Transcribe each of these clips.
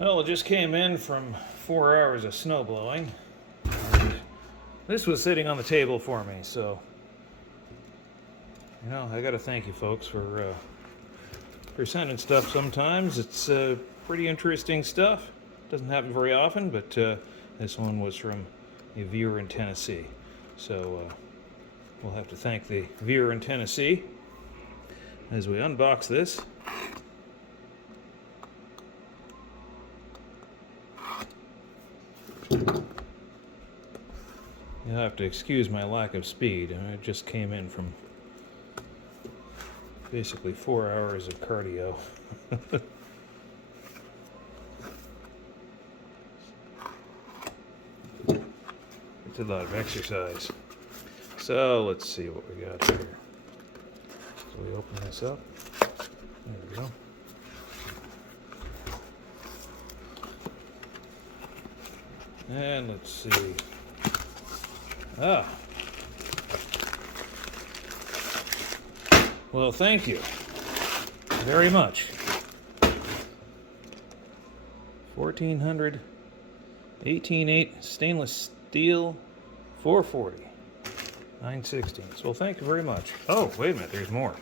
Well, it just came in from 4 hours of snow blowing. This was sitting on the table for me, so I got to thank you folks for sending stuff. Sometimes it's pretty interesting stuff. Doesn't happen very often, but this one was from a viewer in Tennessee. So we'll have to thank the viewer in Tennessee as we unbox this. You'll have to excuse my lack of speed. It just came in from basically 4 hours of cardio. It's a lot of exercise. So let's see what we got here. So we open this up. There we go. And let's see. Well, thank you very much. 1400 18.8 stainless steel 440 9/16. Well, thank you very much. Oh, wait a minute, there's more.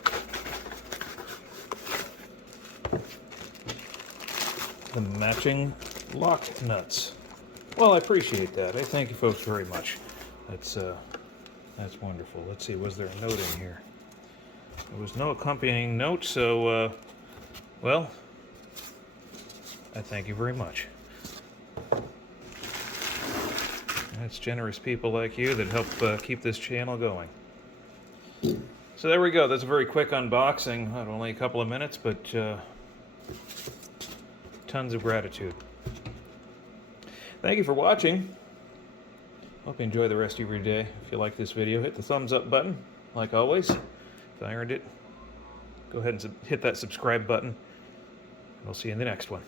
The matching lock nuts. Well, I appreciate that. I thank you folks very much. That's wonderful. Let's see, was there a note in here? There was no accompanying note, so, well, I thank you very much. It's generous people like you that help keep this channel going. So there we go. That's a very quick unboxing. Only a couple of minutes, but tons of gratitude. Thank you for watching. Hope you enjoy the rest of your day. If you like this video, hit the thumbs up button, like always. If I earned it, go ahead and hit that subscribe button. I'll see you in the next one.